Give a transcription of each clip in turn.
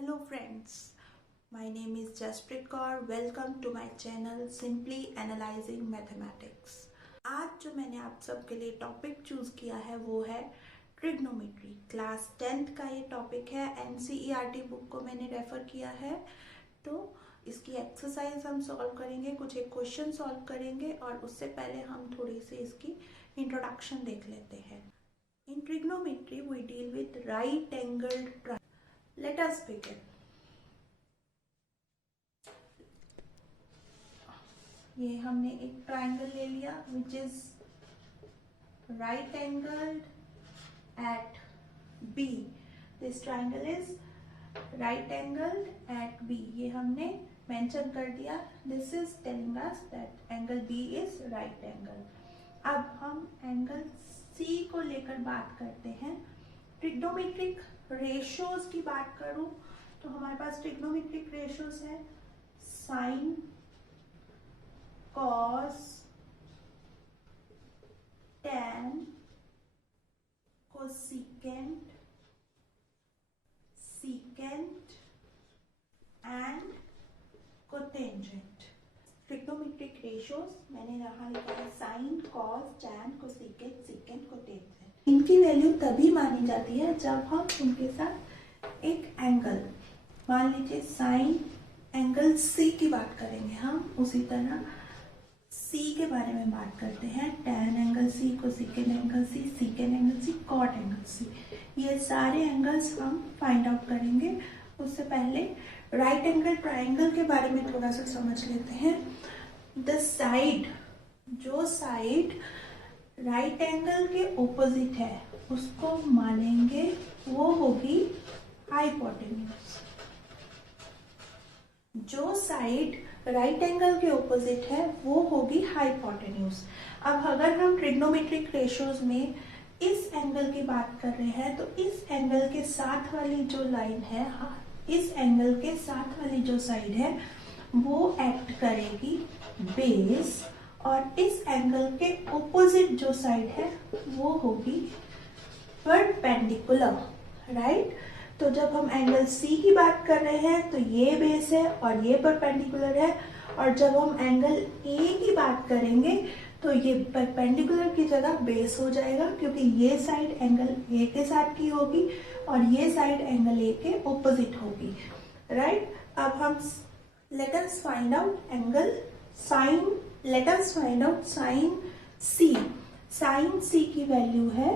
Hello friends, my name is Jasprit Kaur. Welcome to my channel Simply Analyzing Mathematics. आज जो मैंने आप सबके लिए टॉपिक चूज किया है वो है ट्रिग्नोमेट्री। क्लास 10th का ये टॉपिक है। NCERT बुक को मैंने रेफर किया है, तो इसकी एक्सरसाइज हम सॉल्व करेंगे, कुछ एक क्वेश्चन सॉल्व करेंगे और उससे पहले हम थोड़ी सी इसकी इंट्रोडक्शन देख लेते हैं। In trigonometry we deal with right angled triangle. Let us begin. ये हमने एक ट्राइंगल ले लिया which is right angled at B. This triangle is right angled at B. ये हमने मेंशन कर दिया. This is telling us that angle B is right angle. अब हम एंगल C को लेकर बात करते हैं. ट्रिग्नोमेट्रिक रेशियोज की बात करूं तो हमारे पास ट्रिग्नोमेट्रिक रेशियोज है sine, cos, tan, cosecant, secant and cotangent. Trigonometric ratios मैंने यहाँ लिखा है sine, cos, tan, cosecant, secant, cotangent. इनकी वैल्यू तभी मानी जाती है जब हम इनके साथ एक एंगल, मान लीजिए साइन एंगल सी की बात करेंगे हम, उसी तरह सी के बारे में बात करते हैं. Tan angle C, cosecant angle C, secant angle C, cot angle C, ये सारे एंगल्स हम फाइंड आउट करेंगे. उससे पहले राइट एंगल ट्राइंगल के बारे में थोड़ा सा समझ लेते हैं. द साइड, जो साइड राइट एंगल के ऑपोजिट है उसको मानेंगे वो होगी हाइपोटेन्यूज. जो साइड राइट एंगल के ऑपोजिट है वो होगी हाइपोटेन्यूज. अब अगर हम ट्रिग्नोमेट्रिक रेशियोज में इस एंगल की बात कर रहे हैं तो इस एंगल के साथ वाली जो लाइन है, इस एंगल के साथ वाली जो साइड है वो एक्ट करेगी बेस, और इस एंगल के ऑपोजिट जो साइड है वो होगी परपेंडिकुलर. राइट, तो जब हम एंगल सी की बात कर रहे हैं तो ये बेस है और ये परपेंडिकुलर है, और जब हम एंगल ए की बात करेंगे तो ये परपेंडिकुलर की जगह बेस हो जाएगा, क्योंकि ये साइड एंगल ए के साथ की होगी और ये साइड एंगल ए के ऑपोजिट होगी. राइट, अब हम let us find out angle sine. Let us find out sine C. Sine C की वैल्यू है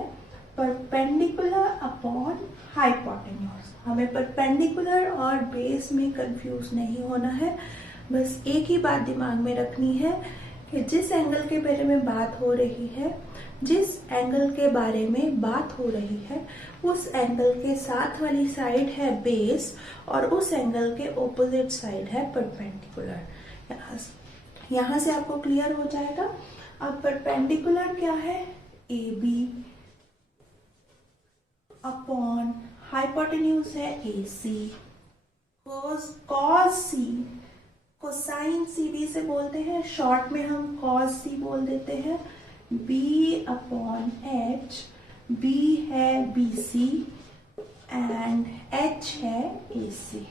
परपेंडिकुलर अपॉन हाइपोटेन्यूज. हमें परपेंडिकुलर और बेस में कंफ्यूज नहीं होना है. बस एक ही बात दिमाग में रखनी है कि जिस एंगल के बारे में बात हो रही है, जिस एंगल के बारे में बात हो रही है उस एंगल के साथ वाली साइड है बेस और उस एंगल के ऑपोजिट साइड है परपेंडिकुलर. यहाँ से आपको क्लियर हो जाएगा. अब परपेंडिकुलर क्या है, ए बी अपॉन हाइपोटेन्यूज है ए सी. कॉस सी, कोसाइन सी भी से बोलते हैं, शॉर्ट में हम कॉस सी बोल देते हैं. बी अपॉन एच, बी है बी सी एंड एच है ए सी.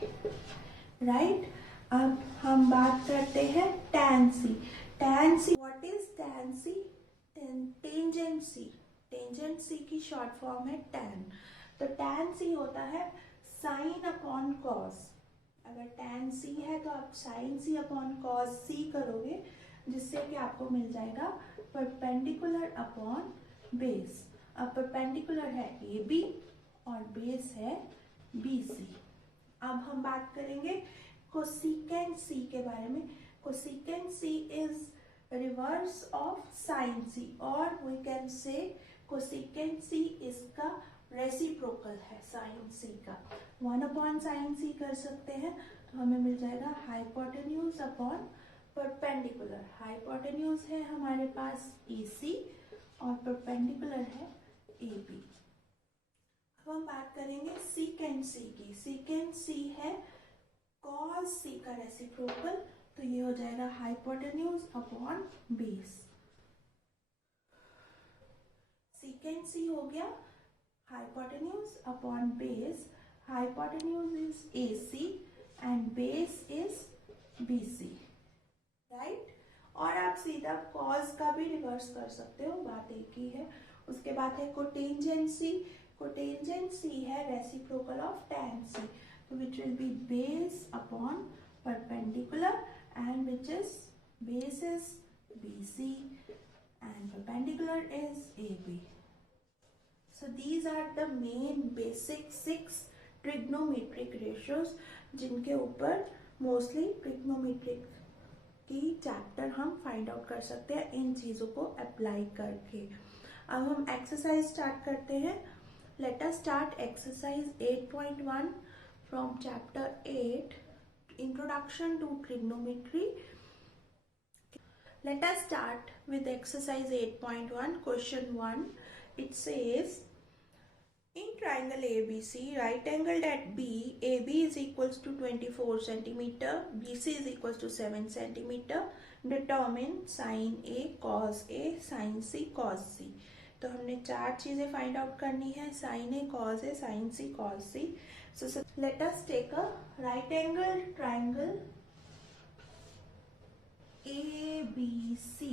राइट, अब हम बात करते हैं tan C. tan C, what is tan C? Tangent C. Tangent C की शॉर्ट फॉर्म है tan. तो tan C होता है साइन अपॉन कॉस. अगर tan C है तो आप sine C upon cos C करोगे, जिससे कि आपको मिल जाएगा परपेंडिकुलर अपॉन बेस. अब परपेंडिकुलर है AB और बेस है BC. अब हम बात करेंगे कोसेकेंट C के बारे में. Cosecant C is reverse of sine C, और we can say cosecant C इसका रेसिप्रोकल है साइन C का. 1 अपॉन साइन C कर सकते हैं तो हमें मिल जाएगा हाइपोटेन्यूज अपॉन परपेंडिकुलर. हाइपोटेन्यूज है हमारे पास AC और परपेंडिकुलर है AB. अब हम बात करेंगे सीकेंट C की. सीकेंट C है कॉस C का रेसिप्रोकल, तो ये हो जाएगा hypotenuse upon base. Secant C हो गया hypotenuse upon base. hypotenuse is AC and base is BC, right. और आप सीधा cos का भी रिवर्स कर सकते हो, बात एक ही है। उसके बाद है कोटेंजेंसी। कोटेंजेंसी है रेसिप्रोकल ऑफ tan C, तो which will be base upon perpendicular and which is base is BC and perpendicular is AB. So these are the main basic 6 trigonometric ratios जिनके ऊपर मोस्टली ट्रिग्नोमेट्रिक की चैप्टर हम find out कर सकते हैं इन चीजों को अप्लाई करके। अब हम एक्सरसाइज स्टार्ट करते हैं। Let us start exercise 8.1 from chapter 8 introduction to trigonometry. Let us start with exercise 8.1. Question 1. It says, in triangle ABC, right angled at B, AB is equals to 24 centimeter, BC is equals to 7 centimeter. Determine sin A, cos A, sin C, cos C. तो हमने 4 चीजें find out करनी है, sin A, cos A, sin C, cos C. So let us take a right angled triangle ABC.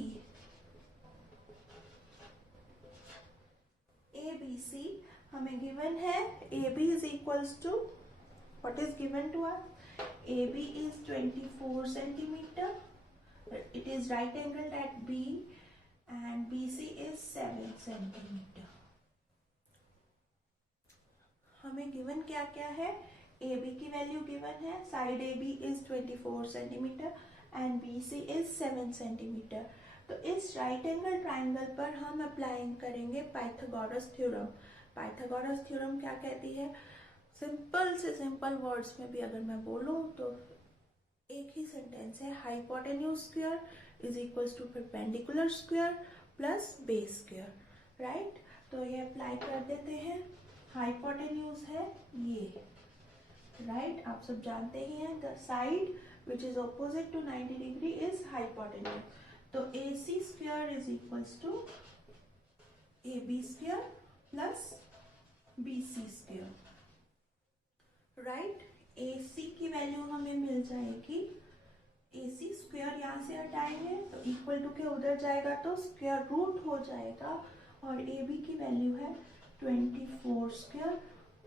ABC हमें given है AB is equals to, what is given to us? AB is 24 centimeter. It is right angled at B and BC is 7 centimeter. हमें given क्या क्या है? AB की value given है, side AB is 24 centimeter and BC is 7 centimeter. तो इस right angle triangle पर हम अप्लाइंग करेंगे पाइथागोरस थ्योरम। पाइथागोरस थ्योरम क्या कहती है? सिंपल से सिंपल वर्ड्स में भी अगर मैं बोलूं तो एक ही सेंटेंस है, hypotenuse square is equals to perpendicular square plus base square, right. तो ये अप्लाई कर देते हैं। हाइपोटेन्यूज है ये, राइट, आप सब जानते ही हैं, the side which is opposite to 90 degree is hypotenuse. तो AC square is equals to AB square plus BC square, right। AC की वैल्यू हमें मिल जाएगी, AC स्क्वायर यहाँ से हटाएंगे तो इक्वल टू के उधर जाएगा तो स्क्वायर रूट हो जाएगा, और AB की वैल्यू है 24 स्क्वायर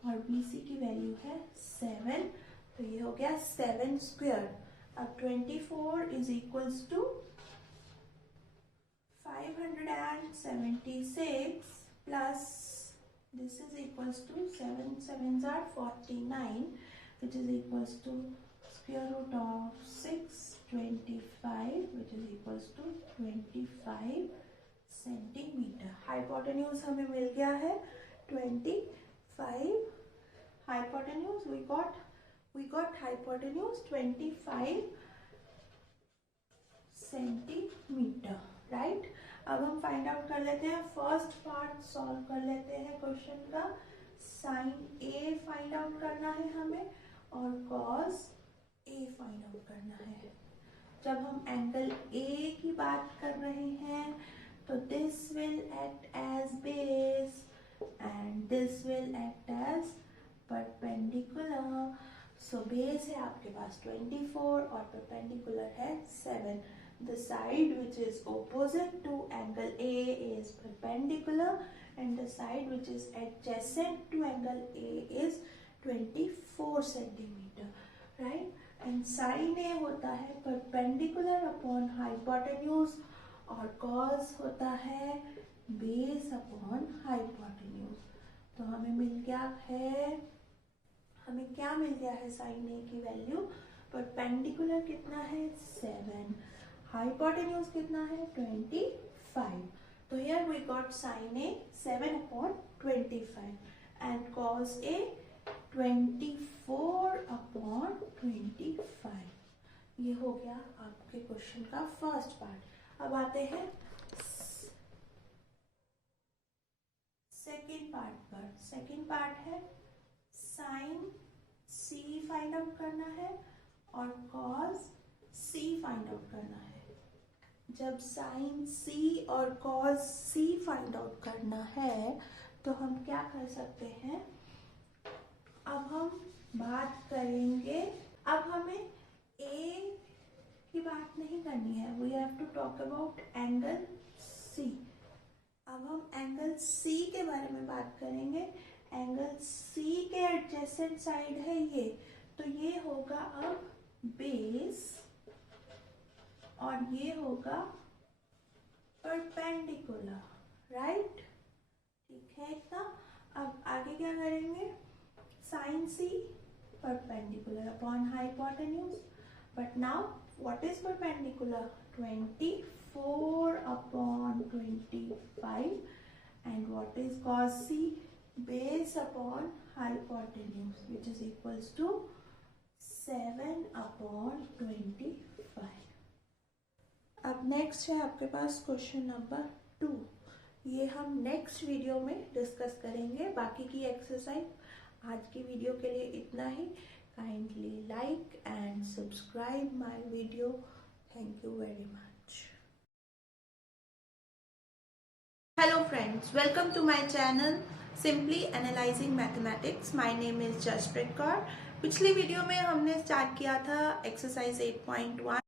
और BC की वैल्यू है 7, तो ये हो गया 7 स्क्वायर। अब 24 is equals to 576 plus this is equals to 7 sevens are 49, which is equals to square root of 625, which is equals to 25 centimeter. Hypotenuse हमें मिल गया है 25. Hypotenuse we got hypotenuse 25 centimetre, right. अब हम फाइंड आउट कर लेते हैं, first part solve कर लेते हैं क्वेश्चन का। साइन ए फाइंड आउट करना है हमें और कॉस ए फाइंड आउट करना है। जब हम एंगल ए की बात कर रहे हैं तो this will act as base and this will act as perpendicular. So base है आपके पास 24 और परपेंडिकुलर है 7. The side which is opposite to angle A is perpendicular and the side which is adjacent to angle A is 24 centimeter, right? And sin A होता है perpendicular upon hypotenuse और cos होता है base upon hypotenuse. तो हमें मिल गया है, हमें क्या मिल गया है साइन ए की वैल्यू? परपेंडिकुलर कितना है 7, हाइपोटेन्यूज कितना है 25. तो here we got sine A 7/25 and cos A 24/25. ये हो गया आपके क्वेश्चन का फर्स्ट पार्ट। अब आते हैं सेकेंड पार्ट पर। सेकेंड पार्ट है साइन सी फाइंड आउट करना है और कॉस सी फाइंड आउट करना है। जब साइन सी और कॉस सी फाइंड आउट करना है तो हम क्या कर सकते हैं, अब हम बात करेंगे, अब हमें ए की बात नहीं करनी है, we have to talk about angle C. अब हम एंगल सी के बारे में बात करेंगे। एंगल सी के एडजेसेंट साइड है ये, तो ये होगा अब बेस और ये होगा परपेंडिकुलर, राइट? ठीक है इतना। अब आगे क्या करेंगे, sine C perpendicular upon hypotenuse, but now what is perpendicular, 24 upon 25, and what is cos C, base upon hypotenuse, which is equals to 7 upon 25। अब नेक्स्ट है आपके पास क्वेश्चन नंबर 2। ये हम नेक्स्ट वीडियो में डिस्कस करेंगे। बाकी की एक्सरसाइज आज की वीडियो के लिए इतना ही। Kindly like and subscribe my video. Thank you very much. Hello friends, welcome to my channel simply analysing mathematics. My name is Jaspreet Kaur. पिछली वीडियो में हमने स्टार्ट किया था एक्सरसाइज 8.1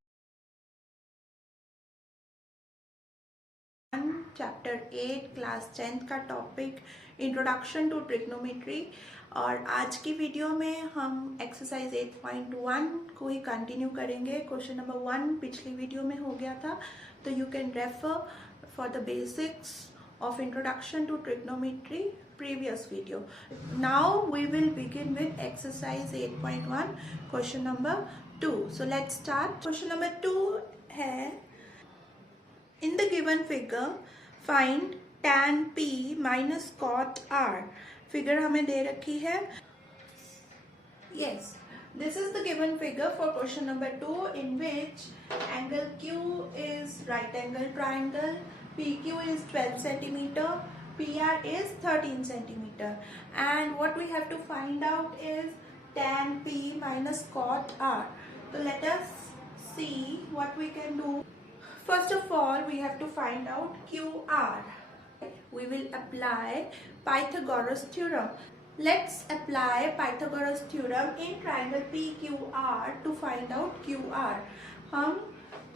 चैप्टर 8 क्लास 10th का टॉपिक इंट्रोडक्शन टू ट्रिग्नोमेट्री, और आज की video में हम एक्सरसाइज 8.1 को ही कंटिन्यू करेंगे। क्वेश्चन नंबर 1 पिछली वीडियो में हो गया था, तो you can refer for the basics of introduction to trigonometry previous video. Now we will begin with exercise 8.1 question number 2. So let's start. Question number 2 है, in the given figure find tan p minus cot r. figure हमें दे रखी है। Yes, this is the given figure for question number 2 in which angle Q is right angle triangle, PQ is 12 centimeter, PR is 13 centimeter, and what we have to find out is tan P minus cot R. So let us see what we can do. First of all, we have to find out QR. We will apply Pythagoras theorem. Let's apply Pythagoras theorem in triangle PQR to find out QR. हम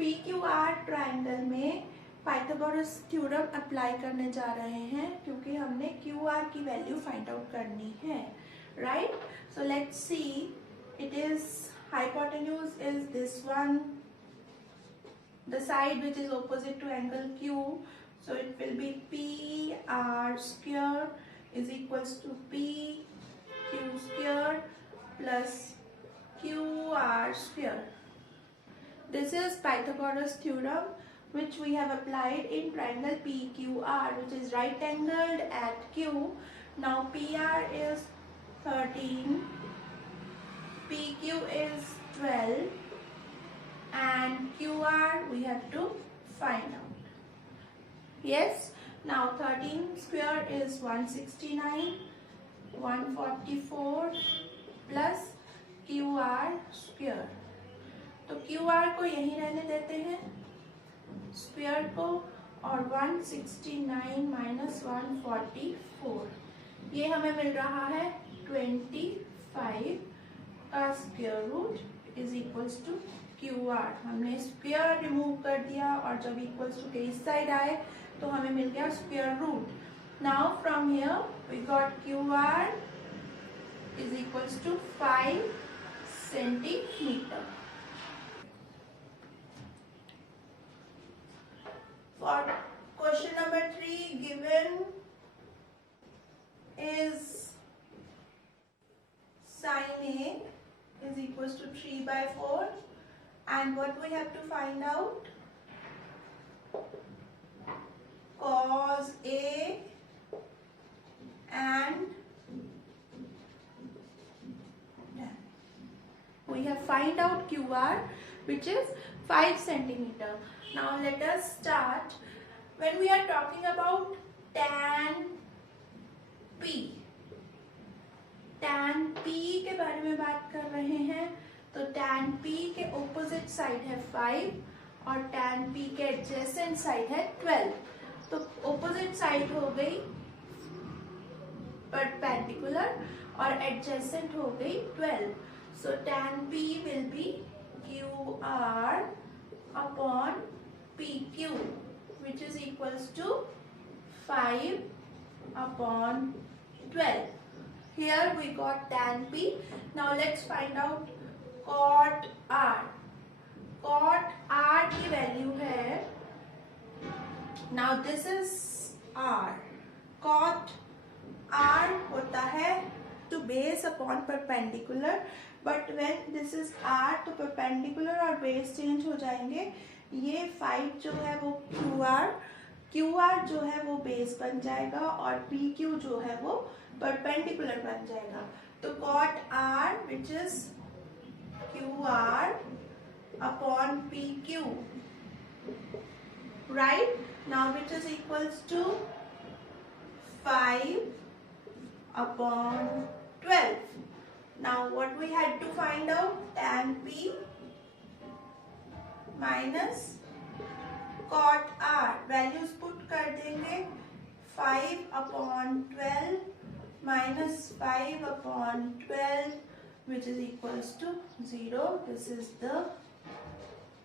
PQR triangle में Pythagoras theorem apply करने जा रहे हैं क्योंकि हमने QR की value find out करनी है, right? So let's see, it is hypotenuse is this one, the side which is opposite to angle Q, so it will be PR square is equals to PQ square plus QR square. This is Pythagoras theorem which we have applied in triangle PQR, which is right angled at Q. Now PR is 13, PQ is 12, and QR we have to find out. Yes, now 13 square is 169, 144 plus QR square. तो QR को यहीं रहने देते हैं, square को, और 169 minus 144, ये हमें मिल रहा है 25 का square root is equals to QR। हमने स्क्वायर रिमूव कर दिया और जब इक्वल्स टू के इस साइड आए तो हमें मिल गया square root. Now from here we got QR is equals to 5 centimetre. For question number 3, given is sin A is equals to 3/4, and what we have to find out, cos A and we have find out QR, which is 5 centimeter. Now let us start. When we are talking about tan P, tan P के बारे में बात कर रहे हैं, तो tan P के opposite side है 5 और tan P के एडजेसेंट साइड है 12। तो ऑपोजिट साइड हो गई परपेंडिकुलर और एडजेसेंट हो गई 12. सो tan P will be QR upon PQ which is equals to 5 upon 12. Here we got tan P. Now let's find out cot R. cot R की value है, now this is R. cot R होता है to base upon perpendicular, but when this is R तो perpendicular और base change हो जाएंगे. ये 5 जो है वो QR जो है वो base बन जाएगा और PQ जो है वो perpendicular बन जाएगा. तो cot R which is QR upon PQ, right? Now which is equals to 5 upon 12. Now what we had to find out? Tan P minus cot R. Values put कर देंगे. 5 upon 12 minus 5 upon 12 which is equals to 0. This is the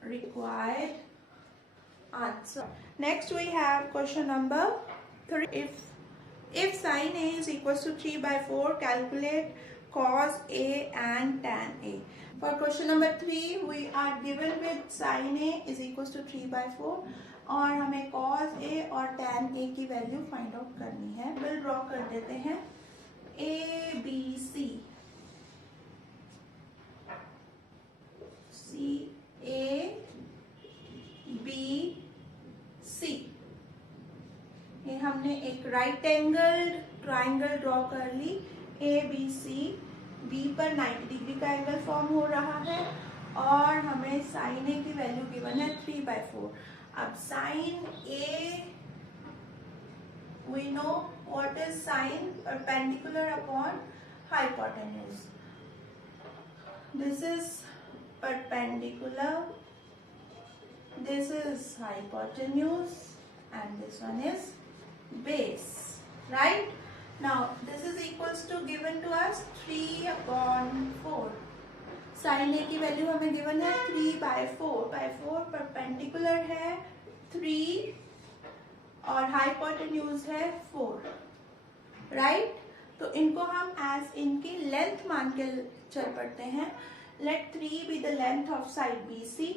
required answer. Next we have question number 3. If sin A is equals to 3 by 4, calculate cos A and tan A. For question number 3, we are given with sin A is equals to 3 by 4 और हमें cos A और tan A की value find out करनी है. we'll draw कर देते हैं A B C. A B C. ये हमने एक राइट एंगल ट्राइंगल ड्रॉ कर ली. A B C, B पर 90 डिग्री का एंगल फॉर्म हो रहा है और हमें साइन A की वैल्यू गिवन है 3/4. अब sign A, we know what is sine, perpendicular upon hypotenuse. This is perpendicular, this is hypotenuse and this one is base, right? Now this is equals to given to us 3/4. sin A की value हमें given है 3/4 perpendicular है 3 और hypotenuse है 4, right? तो इनको हम as इनकी लेंथ मान के चल पड़ते हैं. Let 3 be the length of side BC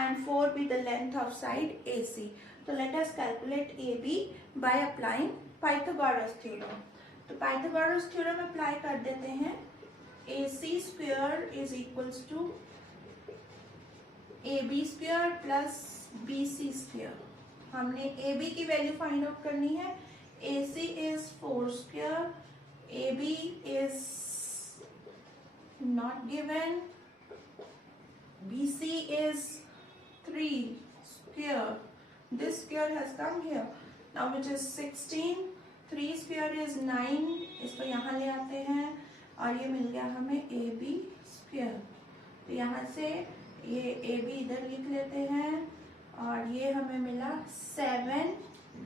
and 4 be the length of side AC. So let us calculate AB by applying Pythagoras theorem. तो Pythagoras theorem apply कर देते हैं. AC square is equals to AB square plus BC square. हमने AB की value find out करनी है. AC is 4 square, AB is not given, BC is 3 square. This square has come here. Now which is 16. 3 square is 9. इसको यहाँ ले आते हैं और ये मिल गया हमें AB square. तो यहाँ से ये AB इधर लिख लेते हैं और ये हमें मिला 7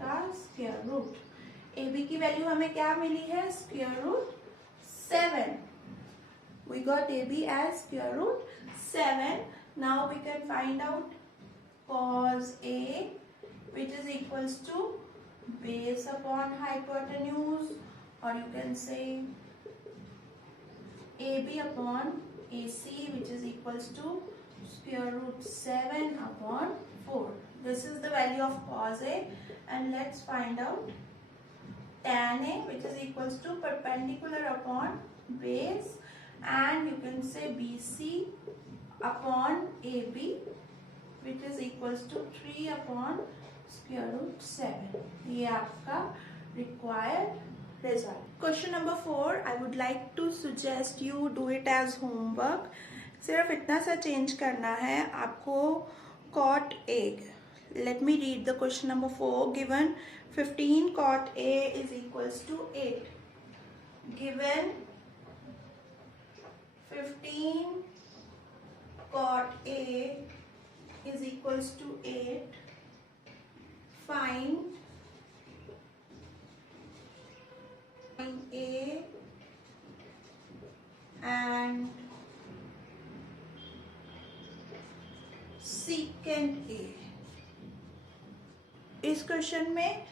का स्क्वायर रूट. AB की वैल्यू हमें क्या मिली है? Square root 7. We got AB as square root 7. Now we can find out cos A, which is equals to base upon hypotenuse, or you can say AB upon AC, which is equals to square root 7 upon 4. This is the value of cos A, and let's find out tan A, which is equals to perpendicular upon base, and you can say BC upon AB, which is equals to 3 upon square root 7. ये आपका required result. Question number 4, I would like to suggest you do it as homework. सिर्फ इतना सा change करना है आपको. cot A. Let me read the question number 4. Given 15 cot A is equals to 8. Given 15 cot A is equals to 8. Find A secant A। इस question में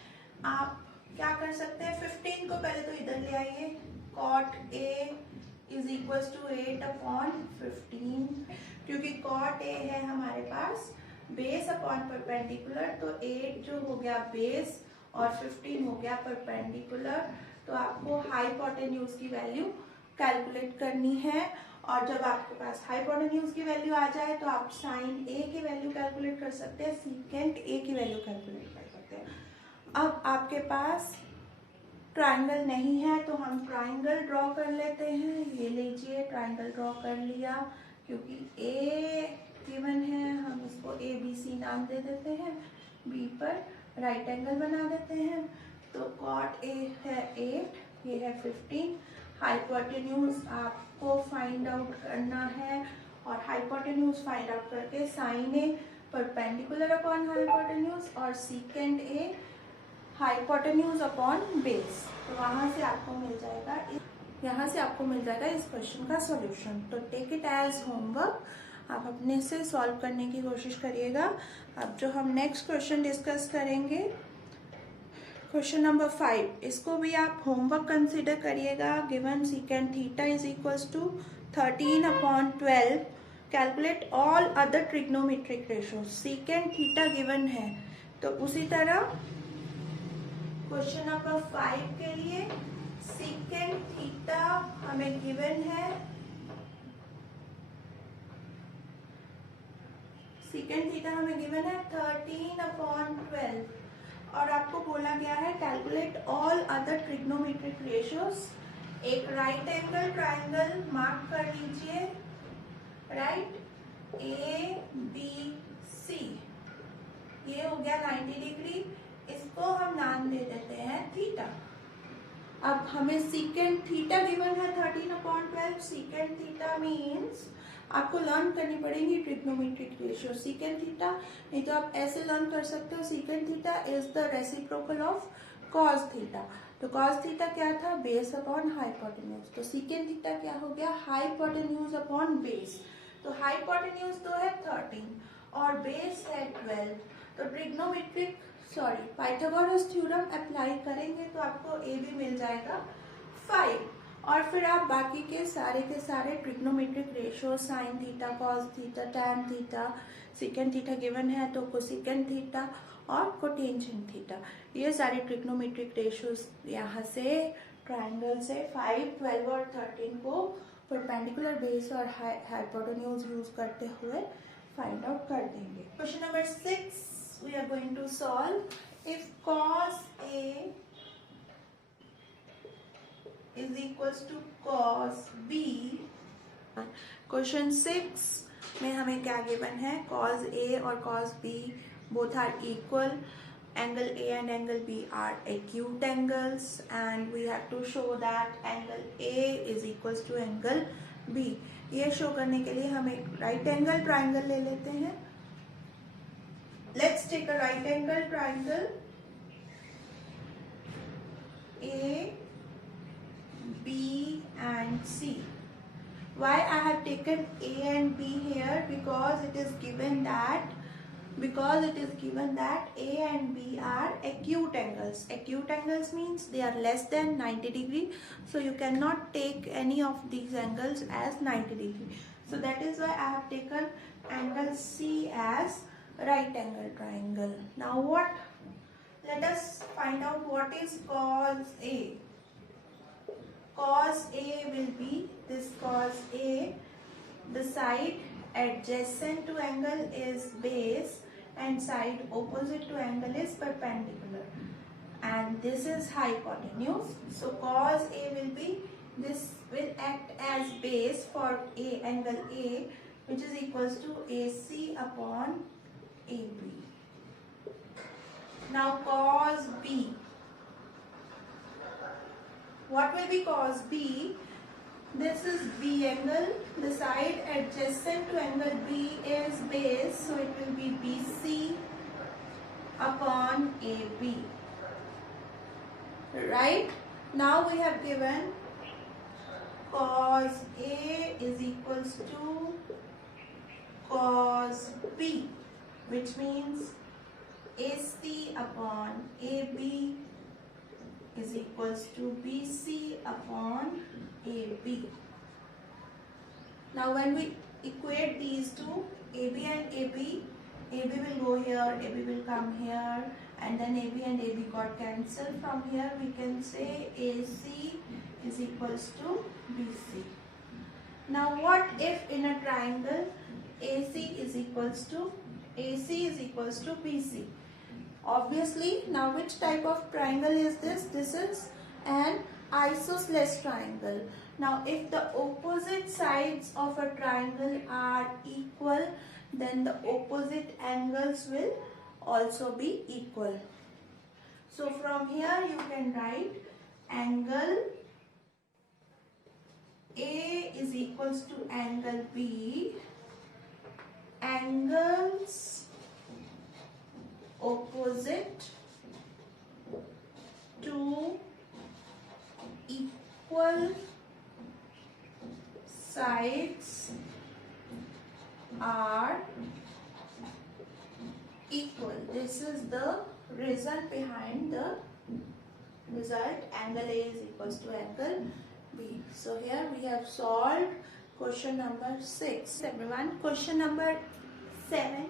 आप क्या कर सकते हैं, 15 को पहले तो इधर ले आइए, cot A is equal to 8/15, क्योंकि cot A है हमारे पास बेस अपॉन परपेंडिकुलर, तो 8 जो हो गया बेस और 15 हो गया परपेंडिकुलर। तो आपको हाइपोटेन्यूज की वैल्यू कैलकुलेट करनी है, और जब आपके पास हाइपोटेन्यूज की वैल्यू आ जाए तो आप साइन ए की वैल्यू कैलकुलेट कर सकते हैं, सीकेंट ए की वैल्यू कैलकुलेट कर सकते हैं। अब आपके पास ट्राइंगल नहीं है तो हम ट्राइंगल ड्रॉ कर लेते हैं। ये लीजिए, ट्राइंगल ड्रॉ कर लिया, क्योंकि ए गिवन है हम इसको ए बी सी नाम दे देते हैं, बी पर राइट एंगल बना देते हैं। तो कॉट ए है 8, ये है 15। हाइपोटेन्यूज आपको फाइंड आउट करना है, और हाइपोटेन्यूज फाइंड आउट करके साइन ए परपेंडिकुलर अपॉन हाइपोटेन्यूज और secant A hypotenuse upon base. तो वहां से आपको मिल जाएगा, यहाँ से आपको मिल जाएगा इस क्वेश्चन का सॉल्यूशन। तो टेक इट एज होमवर्क, आप अपने से सॉल्व करने की कोशिश करिएगा। अब जो हम नेक्स्ट क्वेश्चन डिस्कस करेंगे, क्वेश्चन नंबर 5, इसको भी आप होमवर्क कंसीडर करिएगा। Given secant theta is equals to 13/12, calculate all other trigonometric ratio. Secant theta given है, तो उसी तरह क्वेश्चन नंबर 5 के लिए सीकेंट थीटा हमें गिवन है, सीकेंट थीटा हमें गिवन है 13/12, और आपको बोला गया है calculate all other trigonometric ratios. एक राइट एंगल ट्राइंगल मार्क कर लीजिए, राइट, ए बी सी, ये हो गया 90 डिग्री, इसको हम नाम दे देते हैं थीटा। अब हमें सीकेंट थीटा गिवन है 13/12, सीकेंट थीटा मीन्स आपको लर्न करनी पड़ेगी ट्रिग्नोमेट्रिक रेशियो। सीकेंट थीटा नहीं तो आप ऐसे लर्न कर सकते हो, secant theta is the reciprocal of cos theta. तो कॉस थीटा क्या था, बेस अपॉन हाइपोटेन्यूज, तो सीकेंट थीटा क्या हो गया, हाइपोटेन्यूज अपॉन बेस। तो हाइपोटेन्यूज तो है 13 और बेस है 12, तो ट्रिग्नोमेट्रिक पाइथागोरस थ्योरम अप्लाई करेंगे तो आपको ए भी मिल जाएगा 5, और फिर आप बाकी के सारे trigonometric ratio, sine theta, cos theta, tan theta, secant theta given है तो कोसेकेंट थीटा और कोटेंजेंट थीटा, ये सारे ट्रिग्नोमेट्रिक रेशियोज यहाँ से ट्राइंगल से 5, 12 और 13 को परपेंडिकुलर बेस और हाइपोटेन्यूज यूज करते हुए फाइंड आउट कर देंगे। Question number 6 we are going to solve. If cos A is equals to cos B, question 6 में हमें क्या गिवन है, cos A और cos B both are equal, angle A and angle B are acute angles, and we have to show that angle A is equals to angle B। ये show करने के लिए हम एक राइट एंगल ट्राइंगल ले लेते हैं। Let's take a right angle triangle A, B and C. Why I have taken A and B here? Because it is given that A and B are acute angles. Acute angles means they are less than 90 degree. So you cannot take any of these angles as 90 degree. So that is why I have taken angle C as right angle triangle. Now what? Let us find out what is cos A. Cos A will be this cos A. The side adjacent to angle is base and side opposite to angle is perpendicular. And this is hypotenuse. So cos A will be, this will act as base for A, angle A, which is equals to AC upon AB. Now cos B. What will be cos B? This is B angle. The side adjacent to angle B is base, so it will be BC upon AB. Right? Now we have given cos A is equals to cos B, which means AC upon AB is equals to BC upon AB. Now when we equate these two, AB and AB will go here, AB will come here, and then AB and AB got cancelled. From here we can say AC is equals to BC. Now what if in a triangle AC is equals to BC? Obviously, now which type of triangle is this? This is an isosceles triangle. Now if the opposite sides of a triangle are equal, then the opposite angles will also be equal. So from here you can write angle A is equals to angle B. Angles opposite to equal sides are equal. This is the result behind the result. Angle A is equals to angle B. So here we have solved question number 6. Everyone, question number 7.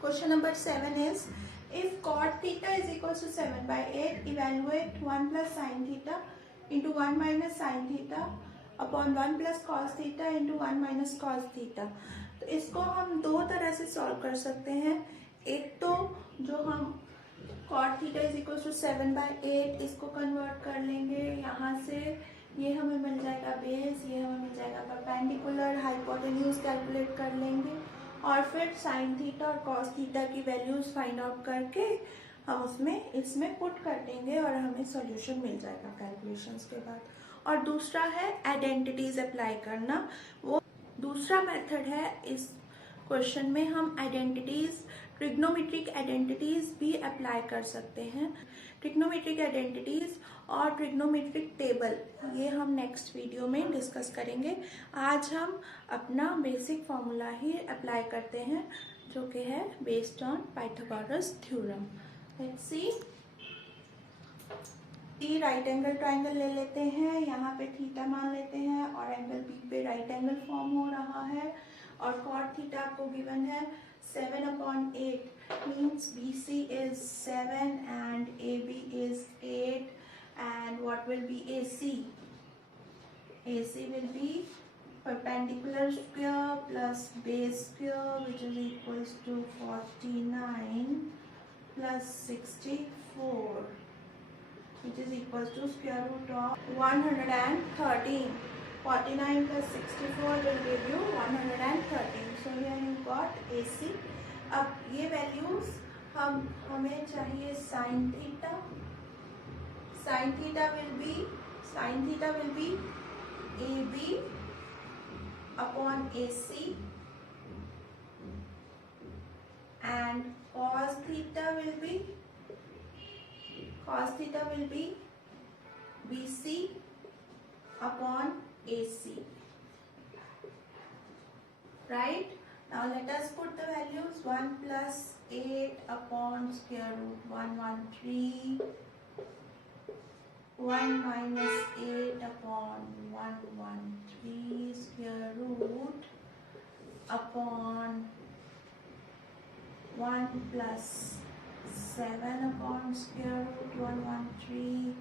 Question number 7 is, if cot theta is equals to 7 by 8, evaluate 1 plus sin theta into 1 minus sin theta upon 1 plus cos theta into 1 minus cos theta. तो इसको हम दो तरह से solve कर सकते हैं. एक तो जो हम cot theta is equals to 7 by 8 इसको कन्वर्ट कर लेंगे. यहाँ से ये हमें मिल जाएगा बेस, ये हमें मिल जाएगा परपेंडिकुलर, हाइपोटेन्यूज कैलकुलेट कर लेंगे और फिर साइन थीटा और कॉस थीटा की वैल्यूज फाइंड आउट करके हम इसमें पुट कर देंगे और हमें सॉल्यूशन मिल जाएगा कैलकुलेशंस के बाद. और दूसरा है आइडेंटिटीज अप्लाई करना. वो दूसरा मेथड है. इस क्वेश्चन में हम आइडेंटिटीज, ट्रिग्नोमेट्रिक आइडेंटिटीज भी अप्लाई कर सकते हैं. ट्रिग्नोमेट्रिक आइडेंटिटीज और ट्रिग्नोमेट्रिक टेबल ये हम नेक्स्ट वीडियो में डिस्कस करेंगे. आज हम अपना बेसिक फॉर्मूला ही अप्लाई करते हैं जो कि है based on Pythagoras theorem. Let's see. T right angle triangle ले लेते हैं. यहाँ पे थीटा मान लेते हैं और एंगल बी पे राइट एंगल फॉर्म हो रहा है और कॉट थीटा आपको गिवन है 7/8 means BC is 7 and AB is 8. And what will be AC? AC will be perpendicular square plus base square, which is equals to 49 plus 64, which is equals to square root of 113. 49 plus 64 will give you 113. So here you got AC. अब ये values हमें चाहिए sin theta. Sin theta will be AB upon AC, and cos theta will be BC upon AC. Right? Now let us put the values. 1 plus 8 upon square root 113. 1 minus 8 upon 113 square root upon 1 plus 7 upon square root 113.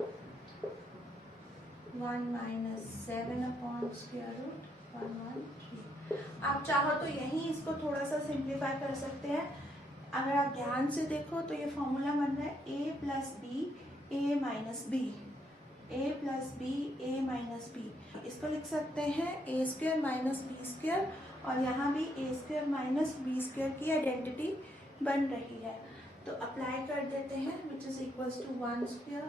1 minus 7 upon square root 113. आप चाहो तो यहीं इसको थोड़ा सा simplify कर सकते हैं. अगर आप ध्यान से देखो तो ये फॉर्मूला बन रहा है a plus B a minus B. a plus B a minus B. इसको लिख सकते हैं a square minus B square और यहाँ भी a square minus B square की आइडेंटिटी बन रही है. तो अप्लाई कर देते हैं, which is equals to 1 square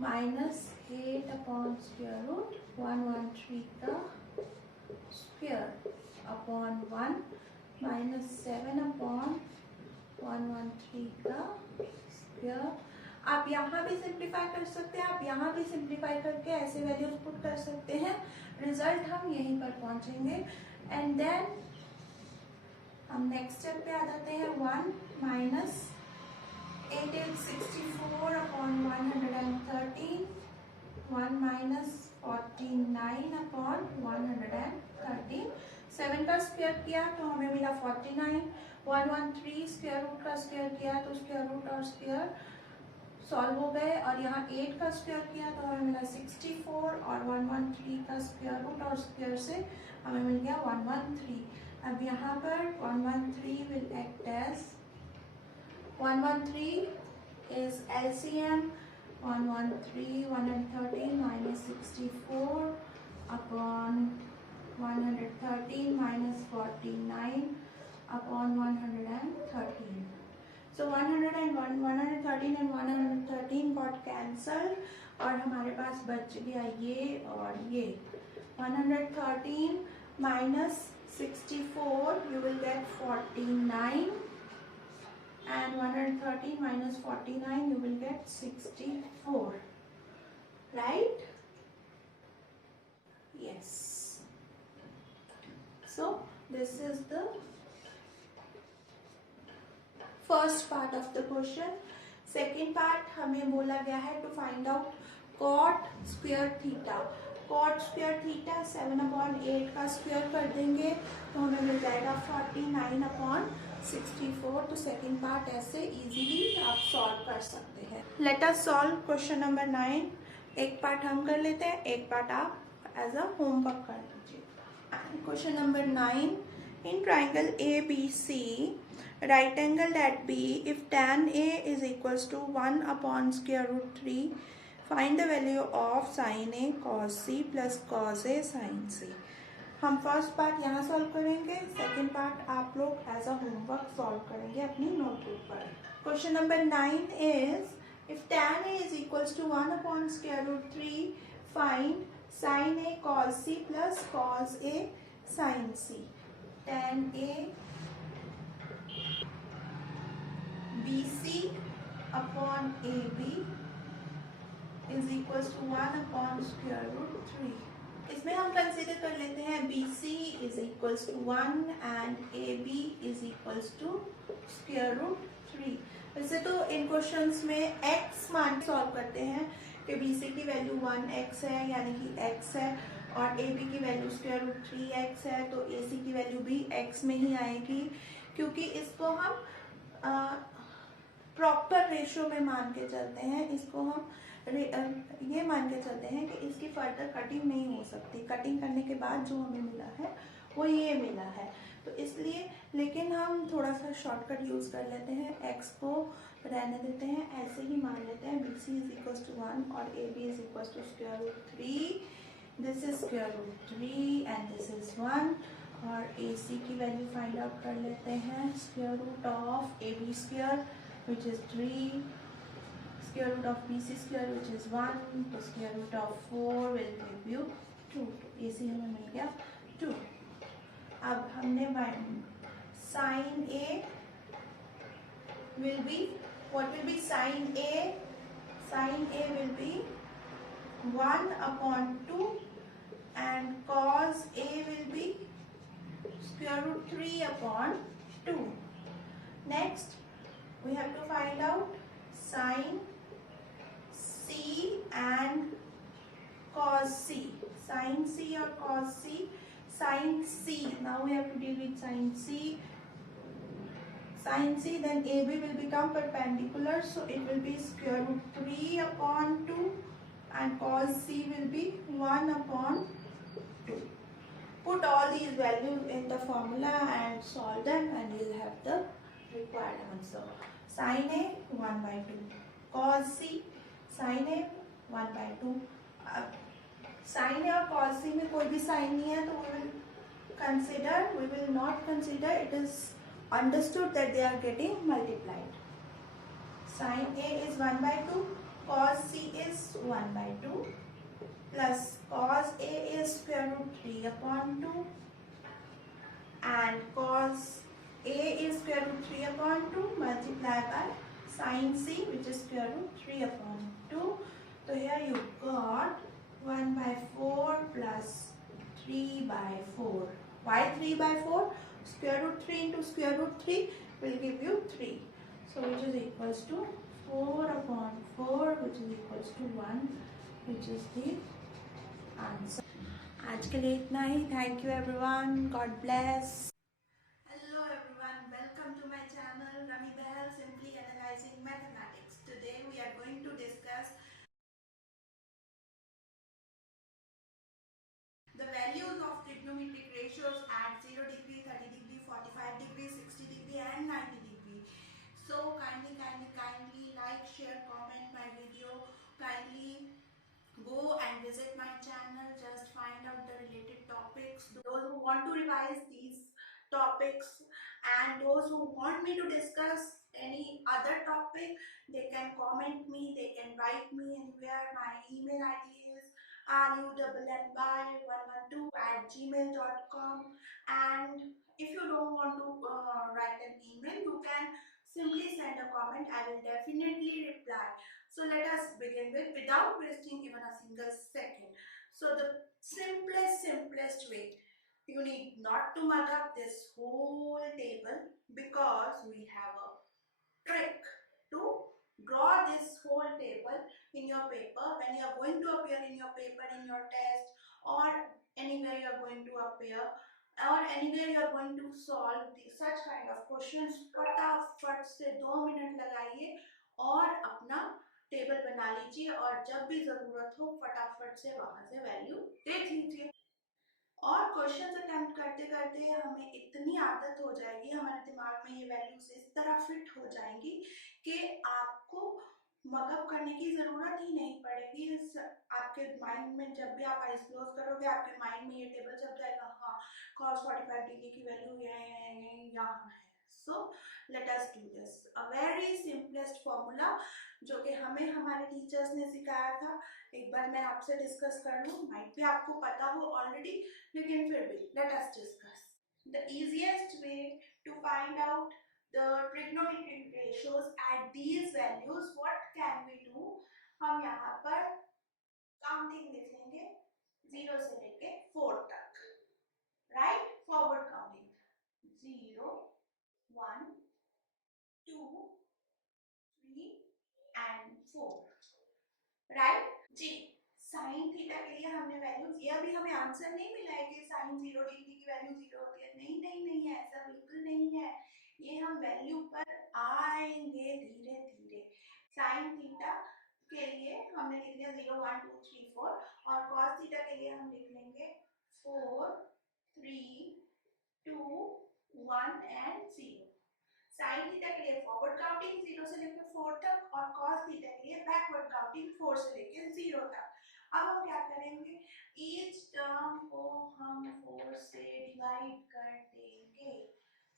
minus 8 upon square root 113 का स्क्वायर अपॉन 1 माइनस 7 अपॉन 113 का स्क्वायर. आप यहाँ भी सिंप्लीफाई कर सकते हैं, आप यहाँ भी सिंप्लीफाई करके ऐसे वैल्यूज पुट कर सकते हैं. रिजल्ट हम यहीं पर पहुंचेंगे. एंड देन हम नेक्स्ट स्टेप पे आ जाते हैं. 1 minus 8 is 64 upon 113. 1 minus 49 upon 113. 7 का स्क्वायर किया तो हमें मिला 49. 113 स्क्वायर रूट का स्क्वायर किया तो स्क्वायर रूट और स्क्वायर सॉल्व हो गए. और यहाँ 8 का स्क्वायर किया तो हमें मिला 64 और 113 का स्क्वायर रूट और स्क्वायर से हमें मिल गया 113. अब यहाँ पर 113 will act as 113 is LCM. 113 113 minus 64 upon 113 minus 49 upon 113. So 101, 113 and 113 got cancelled और हमारे पास बच गया ये और ये. 113 minus 64 you will get 49 and 113 minus 49 you will get 64, right? Yes. So this is the first part of the question. Second part हमें बोला गया है to find out cot square theta. cot square theta 7/8 का square कर देंगे तो हमें मिल जाएगा 49/64. तो सेकेंड पार्ट ऐसे इजीली आप सॉल्व कर सकते हैं. लेट अस सॉल्व क्वेश्चन नंबर 9. एक पार्ट हम कर लेते हैं, एक पार्ट आप एज अ होमवर्क कर लीजिए. Question number 9. In triangle ABC, right angled at B, if tan A is equals to 1 upon square root 3, find the value of sin A cos C plus cos A sin C. हम first part यहाँ solve करेंगे, second part आप लोग as a homework solve करेंगे अपनी notebook पर. Question number 9 is if tan A is equals to 1 upon square root 3, find sin A cos C plus cos A sin C. tan A BC upon AB is equals to 1 upon square root 3. इसमें हम consider कर लेते हैं BC is equals to 1 and AB is equals to square root 3. वैसे तो इन questions में x मान solve करते हैं कि BC की वैल्यू 1x है यानी कि x है और AB की वैल्यू स्क्वायर रूट 3x है तो AC की वैल्यू भी x में ही आएगी क्योंकि इसको हम प्रॉपर रेशियो में मान के चलते हैं. इसको हम ये मान के चलते हैं कि इसकी फर्दर कटिंग नहीं हो सकती. कटिंग करने के बाद जो हमें मिला है वो ये मिला है तो इसलिए, लेकिन हम थोड़ा सा शॉर्टकट यूज कर लेते हैं, x को रहने देते हैं, ऐसे ही मान लेते हैं BC इज इक्वल टू 1 और AB is equal to square root 3. This is square root 3 and this is 1 और AC की वैल्यू फाइंड आउट कर लेते हैं. Square root of AB square which is 3, square root of BC square which is 1, तो square root of 4 will give you 2. तो AC हमें मिल गया 2. अब हमने sin A will be, what will be sin A? Sin A will be 1 upon 2 and cos A will be square root 3 upon 2. Next we have to find out sin C and cos C. Sin C or cos C. Sin C. Now we have to deal with sin C. Sin C, then AB will become perpendicular, so it will be square root 3 upon 2 and cos C will be 1 upon 2. Put all these values in the formula and solve them and you'll have the required answer. Sin A 1 by 2, cos C sin A 1 by 2. Sin A और cos C में कोई भी sign नहीं है तो we will not consider, it is understood that they are getting multiplied. Sin A is 1 by 2, cos C is 1 by 2 plus cos A is square root 3 upon 2 and cos A is square root 3 upon 2 multiplied by sin C which is square root 3 upon 2. So here you got 1 by 4 plus 3 by 4. Why 3 by 4? Square root 3 into square root 3 will give you 3. So which is equals to 4 upon 4, which is equals to 1, which is the answer. आज के लिए इतना ही. Thank you everyone. God bless. Hello everyone. Welcome to my channel Rami Behel Simply Analyzing Mathematics. Today we are going to discuss the values of trigonometric ratios at 0 degree, 30 degree, 45 degree, 60 degree and 90 degree. So kindly like, share, comment my video. Kindly go and visit my channel. Just find out the related topics. Those who want to revise these topics and those who want me to discuss any other topic, they can comment me, they can write me anywhere. My email ID is runby112@gmail.com, and if you don't want to write an email, you can simply send a comment. I will definitely reply. So let us begin without wasting even a single second. So the simplest way, you need not to mug up this whole table, because we have a trick to draw this whole table in your paper when you are going to appear in your paper, in your test, or anywhere you are going to appear, or anywhere you are going to solve such kind of questions. फटाफट से 2 minute लगाइए और अपना table बना लीजिए, और जब भी जरूरत हो फटाफट से वहां से वैल्यू देख लीजिए. और क्वेश्चन अटेम्प्ट करते करते हमें इतनी आदत हो जाएगी, हमारे दिमाग में ये वैल्यूज इस तरह फिट हो जाएंगी कि आपको मगअप करने की जरूरत ही नहीं पड़ेगी. आपके माइंड में जब भी आप आइज क्लोज करोगे, आपके माइंड में ये टेबल चल जाएगा. हाँ, cos 45 डिग्री की वैल्यू यहाँ है. So let us do this. A very simplest formula जो कि हमें हमारे टीचर्स ने सिखाया था. एक बार मैं आपसे डिस्कस कर लूँ, माइट भी आपको पता हो ऑलरेडी, लेकिन फिर भी let us discuss. The easiest way to find out the trigonometric ratios at these values, what can we do? हम यहाँ पर काउंटिंग लिख लेंगे 0 से लेके 4 तक. Right, forward counting 0 1 2 3 and 4. Right जी. साइन थीटा के लिए हमने वैल्यूज, ये अभी हमें आंसर नहीं मिला है कि साइन 0 डिग्री की वैल्यू 0 होती है. नहीं है, ऐसा बिल्कुल नहीं है. ये हम वैल्यू पर आएंगे धीरे धीरे. साइन थीटा के लिए हमने लिख लिया 0 1 2 3 4, और कॉस थीटा के लिए हम लिख लेंगे 4 3 2 1 and 0. साइन थीटा के लिए फॉरवर्ड काउंटिंग 0 से लेकर 4 तक, और कॉस थीटा के लिए बैकवर्ड काउंटिंग 4 से लेकर 0 तक. अब हम क्या करेंगे, ईच टर्म को हम 4 से डिवाइड कर देंगे.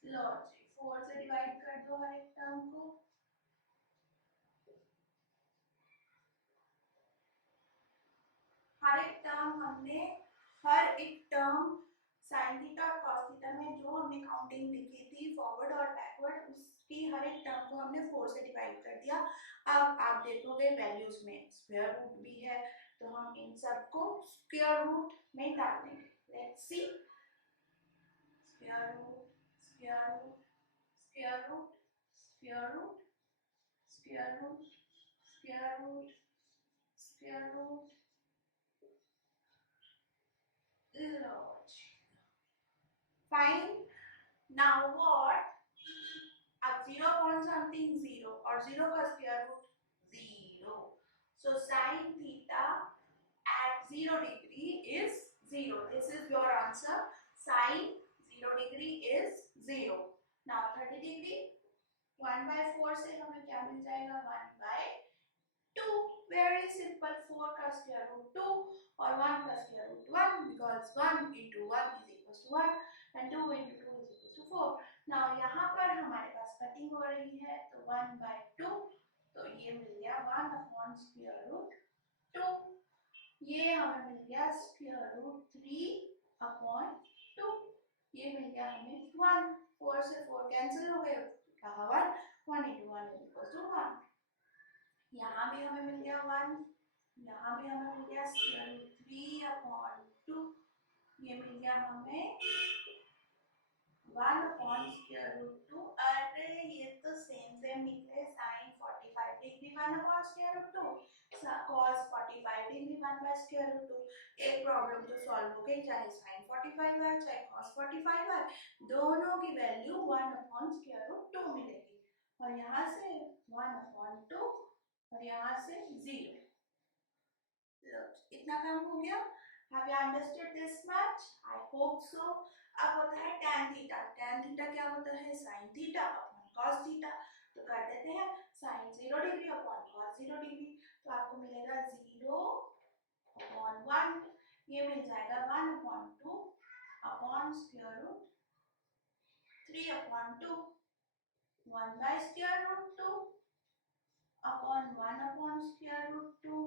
लो जी, 4 से डिवाइड कर दो हर एक टर्म को. हर एक टर्म साइन थीटा और कॉस थीटा में जो हमने काउंटिंग लिखी थी फॉरवर्ड और बैकवर्ड, उसकी हर एक टर्म को हमने 4 से डिवाइड कर दिया. अब आप देखोगे वैल्यूज में स्क्वायर रूट भी है, तो हम इन सबको स्क्वायर रूट में डाल देंगे. Let's see. Square root square root square root square root square root square root square root. Fine. Now what, अब 0 अपॉन समथिंग 0, और 0 का square root 0. So sine theta at 0 degree is 0. This is your answer. Sin 0 degree is 0. Now 30 degree, 1 by 4 से हमें क्या मिल जाएगा, 1 by 2. Very simple. 4 का square root 2 और 1 का square root 1, because 1 into 1 is equals to 1 and 2 into 2 is equals to 4. Now यहाँ पर हमारे पास कटिंग हो रही है, तो 1 by 2, तो ये मिल गया 1 अपॉन स्क्वायर रूट 2. ये हमें मिल गया स्क्वायर रूट 3 अपॉन 2. ये मिल गया हमें 1. 4 से 4 कैंसिल हो गए, कहा 1 into 1 is equals to 1. यहाँ भी हमें मिल गया 1, यहाँ भी हमें मिल गया स्क्वायर रूट 3 अपॉन 2. ये मिल गया हमें 1 अपॉन स्क्वायर रूट 2। अरे ये तो सेम निकले, sine 45 degree 1 upon square root 2, cos 45 degree 1 by square root 2। एक प्रॉब्लम तो सॉल्व हो गई, चाहे sin 45 है चाहे cos 45 है, दोनों की वैल्यू 1 अपॉन स्क्वायर रूट 2 मिलेगी। और यहाँ से 1 अपॉन 2 और यहाँ से 0। इतना काम हो गया। Have you understood this much? I hope so. अब होता है tan थीटा। tan थीटा क्या होता है? sin theta upon cos theta. तो कर देते हैं sin 0 degree upon cos 0 degree. तो आपको मिलेगा 0 अपॉन 1, ये मिल जाएगा 1 upon 2 upon square root 3 upon 2, 1 by square root 2 upon 1 upon square root 2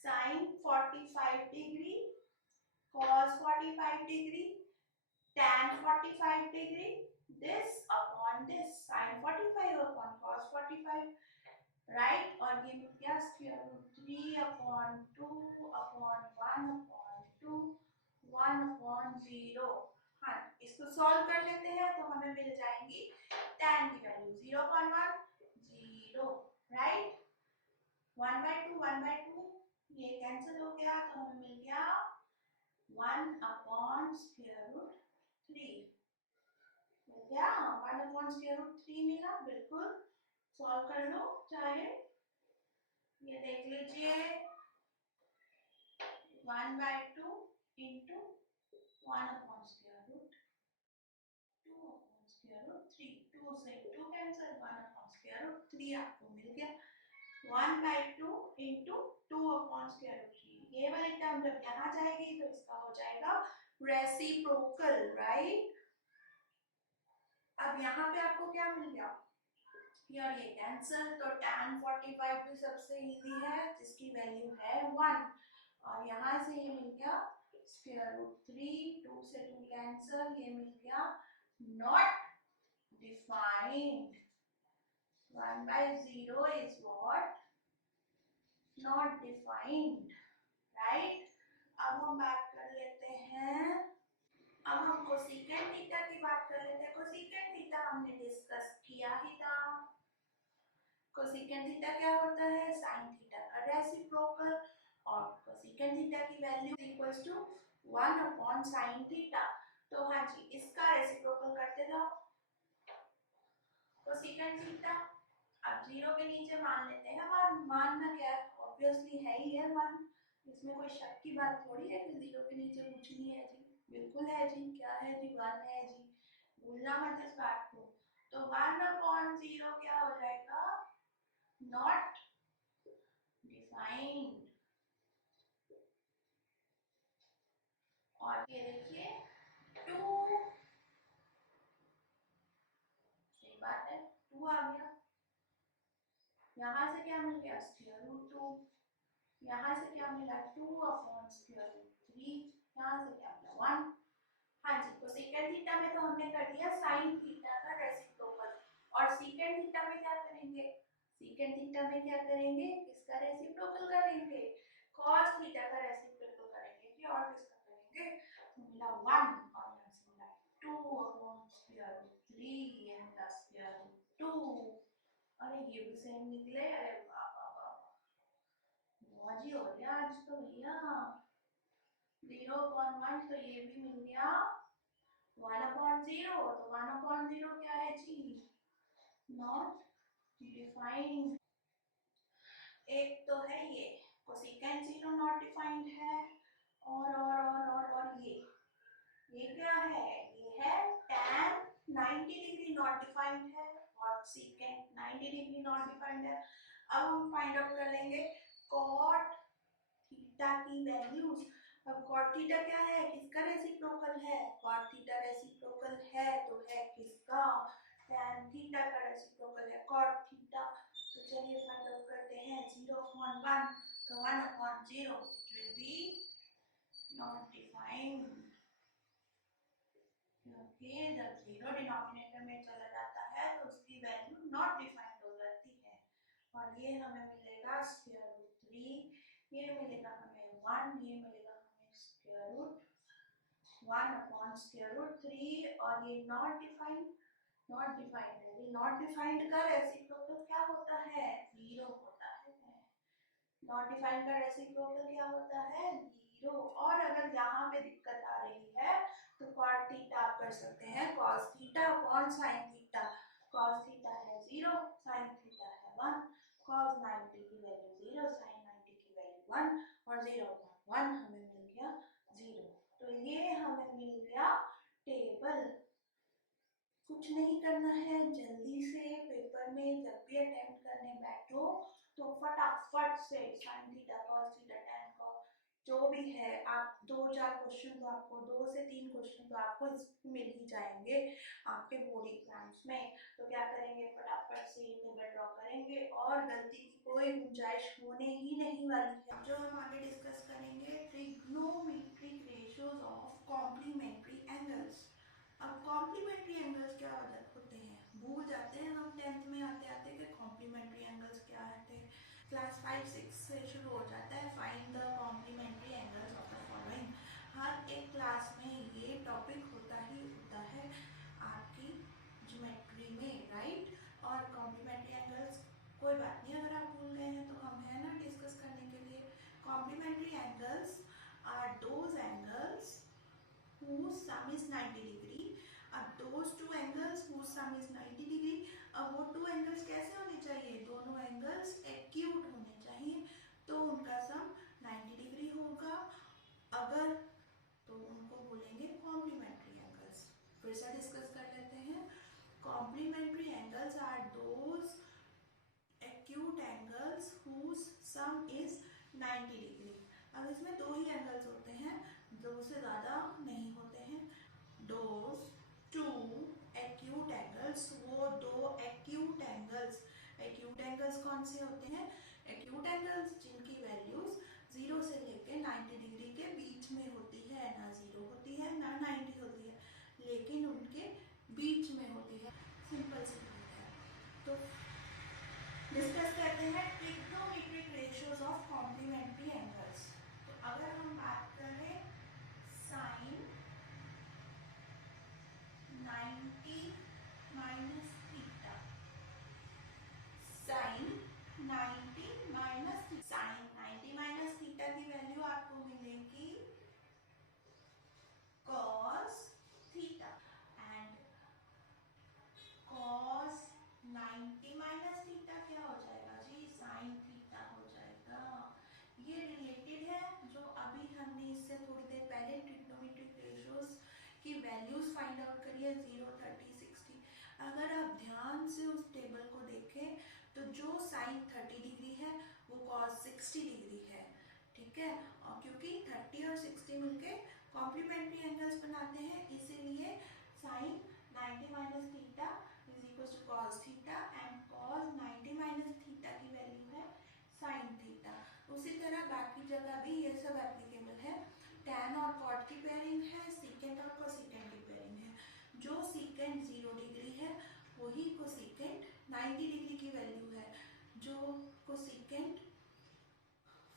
sin 45 degree cos 45 degree tan 45 degree, this upon this, sin 45 upon cos 45, right? और ये मिल गया square root 3 upon 2 upon 1 upon 2 1 upon 0। हाँ, इसको solve कर लेते हैं तो हमें मिल जाएंगी tan की वैल्यू 0 अपॉन 1 0, राइट? 1/2 ये कैंसिल हो गया तो हमें मिल गया 1 अपॉन स्क्वायर रूट 3 मिल गया। 1 अपॉन स्क्वायर रूट 3 मिला, बिल्कुल सॉल्व कर लो चाहे। ये देख लीजिए 1/2 into 1 upon square root 2 upon square root 3, 2 से 2 कैंसिल, 1 अपॉन स्क्वायर रूट 3 आपको मिल गया। 1/2 इंटू 2 अपॉन स्क्वायर रूट 3, ये वाली टर्म जब यहाँ जाएगी तो इसका हो जाएगा रेसिप्रोकल, राइट? अब यहाँ पे आपको क्या मिल गया? यार ये कैंसिल, तो tan 45 भी सबसे इजी है जिसकी वैल्यू है 1, और यहाँ से ये मिल गया स्क्वायर रूट 3, 2 से 2 कैंसिल, ये मिल गया not defined. 1/0 is what? Not defined, right? अब हम बात कर लेते हैं, अब हम कोसेकेंट थीटा की बात कर लेते हैं। कोसेकेंट थीटा हमने डिस्कस किया ही था। कोसेकेंट थीटा क्या होता है? साइन थीटा का रेसिप्रोकल, और कोसेकेंट थीटा की value equals to 1 upon sine theta. तो हाँ जी, इसका रेसिप्रोकल करते जाओ। कोसेकेंट थीटा अब 0 के नीचे मान लेते हैं 1, मानना क्या है? ऑब्वियसली है ही है 1, इसमें कोई शक की बात थोड़ी है कि 0 के नीचे कुछ नहीं है जी, बिल्कुल है जी। क्या है जी? 1 है जी, भूलना मत इस बात को। तो 1 अपॉन 0 क्या हो जाएगा? Not defined. और ये देखिए 2, सही बात है 2 आ गया। यहाँ से क्या मिल गया? Square root 2। यहाँ से क्या मिला? 2 अपॉन स्क्वायर रूट 3। यहाँ से क्या मिला? 1। हाँ जी, तो सेकंड थीटा में तो हमने कर दिया साइन थीटा का रेसिप्रोकल, और सेकंड थीटा में क्या करेंगे? सेकंड थीटा में क्या करेंगे? किसका रेसिप्रोकल करेंगे? cos थीटा का रेसिप्रोकल करेंगे कि और किसका करेंगे? तो मिला 1 और यहाँ से मिला 2 अपॉन स्क्वायर रूट 3 ये मिला स्क्वायर रूट 2। अरे ये भी सेम निकले, अरे वाह वाह वाह, मौज ही हो गया आज तो भैया। 0/1 तो ये भी मिल गया 1/0, तो 1/0 क्या है जी? Not defined. एक तो है ये कोसेकेंट 0 नॉट डिफाइंड है, और ये क्या है? ये है tan 90 डिग्री नॉट डिफाइंड है, और सेकेंट 90 डिग्री नॉट डिफाइंड है। अब हम फाइंड आउट कर लेंगे cot थीटा की वैल्यूज। अब cot थीटा क्या है? किसका रेसिप्रोकल है? cot थीटा रेसिप्रोकल है तो है किसका? tan थीटा का रेसिप्रोकल है cot थीटा। तो चलिए फाइंड आउट करते हैं 0/1, तो 1/0 which will be not defined, क्योंकि जब 0 डिनोमिनेटर में चला जाता है तो उसकी वैल्यू नॉट डिफाइंड हो जाती है। और ये हमें मिलेगा स्क्वायर रूट 3, ये मिलेगा हमें 1, ये मिलेगा हमें स्क्वायर रूट 1/√3 और ये नॉट डिफाइंड है। ये नॉट डिफाइंड का रेसिप्रोकल क्या होता है? 0 होता है। नॉट डिफाइंड का रेसिप्रोकल क्या होता है? 0। और अगर यहाँ पे दिक्कत आ रही है तो कॉट थीटा आप कर सकते हैं cos theta upon sine theta. Cos theta है 0, साइन थीटा है 1। कॉस 90 की वैल्यू 0, साइन 90 की वैल्यू 1 और 0.1 हमें मिल गया 0। तो ये हमें मिल गया टेबल। कुछ नहीं करना है, जल्दी से पेपर में जब भी अटेम्प्ट करने बैठो तो फटाफट से sine theta cos theta tan cos जो भी है आप 2-4 क्वेश्चन तो आपको 2 से 3 क्वेश्चन तो आपको मिल ही जाएंगे आपके बोर्ड एग्जाम्स में। तो क्या करेंगे, फटाफट से ये टेबल ड्रॉ करेंगे और गलती की कोई गुंजाइश होने ही नहीं वाली है। जो हम आगे डिस्कस करेंगे trigonometric ratios of complementary angles. अब कॉम्प्लीमेंट्री एंगल्स क्या होते हैं, भूल जाते हैं हम 10th में आते आते कि कॉम्प्लीमेंट्री एंगल्स क्या होते हैं। क्लास 5-6 से शुरू हो जाता है find the complementary angles of the following. हर एक क्लास में ये टॉपिक होता ही होता है आपकी ज्योमेट्री में, राइट। और कॉम्प्लीमेंट्री एंगल्स कोई बात नहीं, अगर आप भूल गए हैं तो हम है ना डिस्कस करने के लिए। Complementary angles are those angles whose sum is 90 degree। अब those two angles whose sum is 90 degree, अब वो टू एंगल्स कैसे होने चाहिए, दोनों एंगल्स एक्यूट होने चाहिए तो उनका सम 90 डिग्री होगा। अगर तो उनको बोलेंगे कॉम्प्लीमेंट्री एंगल्स। फिर से डिस्कस कर लेते हैं। Complementary angles are those acute angles whose sum is 90 degree. अब इसमें दो ही एंगल्स होते हैं, दो से ज्यादा नहीं होते हैं। दोज टू एक्यूट एंगल्स, वो दो एक्यूट एंगल्स। एक्यूट एंगल्स कौन से होते हैं? एक्यूट एंगल्स जिनकी वैल्यूज 0 से लेके 90 डिग्री के बीच में होती है, ना 0 होती है ना 90 होती है, लेकिन उनके बीच में होती है। सिंपल सी बात है। तो डिस्कस करते हैं trigonometric ratios of complementary angles. तो अगर हम बात करें sine 90 minus theta, sine 90 minus theta की वैल्यू आपको मिलेगी cos theta and cos 90 minus theta क्या हो जाएगा जी, साइन थीटा हो जाएगा। ये रिलेटेड है जो अभी हमने इससे थोड़ी देर पहले ट्रिग्नोमेट्रिक रेशियोज की वैल्यूज फाइंड आउट करी है 0, 30, 60। अगर आप ध्यान से उस टेबल को देखें तो जो साइन 30 डिग्री है वो cos 60 डिग्री है, ठीक है। और क्योंकि 30 और 60 मिलके कॉम्प्लीमेंट्री एंगल्स बनाते हैं, इसीलिए sine 90 minus theta is equal to cos theta and cos 90 minus theta की वैल्यू है साइन थीटा। उसी तरह बाकी जगह भी ये सब एप्लीकेबल है। टैन और कॉट की पेयरिंग है, सीकेंट और कोसिकेंट की पेयरिंग है। जो सीकेंट 0 डिग्री है वही कोसिकेंट 90 डिग्री की वैल्यू है। जो कोसिकेंट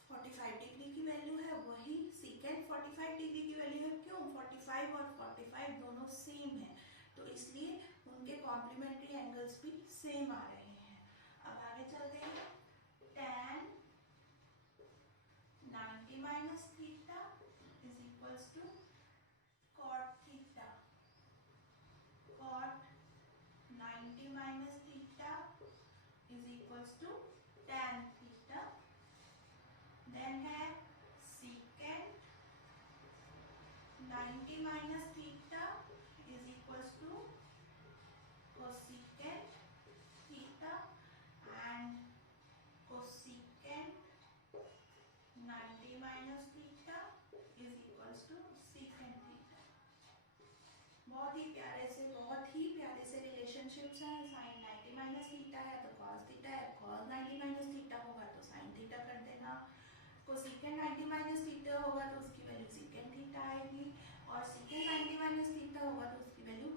45 डिग्री की वैल्यू है वही सीकेंट 45 डिग्री की वैल्यू है। क्यों? 45 और 45 दोनों सेम है, तो इसलिए उनके कॉम्प्लीमेंट्री एंगल्स भी सेम आ रहे हैं। अब आगे चलते हैं। tan 90 minus theta is equals to cot theta. cot 90 minus theta is equals to tan theta. Then है secant 90 minus theta is equals to cosecant theta and cosecant 90 minus theta is equals to secant theta. बहुत ही प्यारे से relationships हैं। Sign 90 minus theta है तो cos theta है, cos 90 minus theta होगा तो साइन थीटा कर देना। कोसिकेंट 90 माइनस थीटा होगा तो उसकी वैल्यू सीकेंट थीटा आएगी, और सीकेंट 90 माइनस थीटा होगा तो उसकी वैल्यू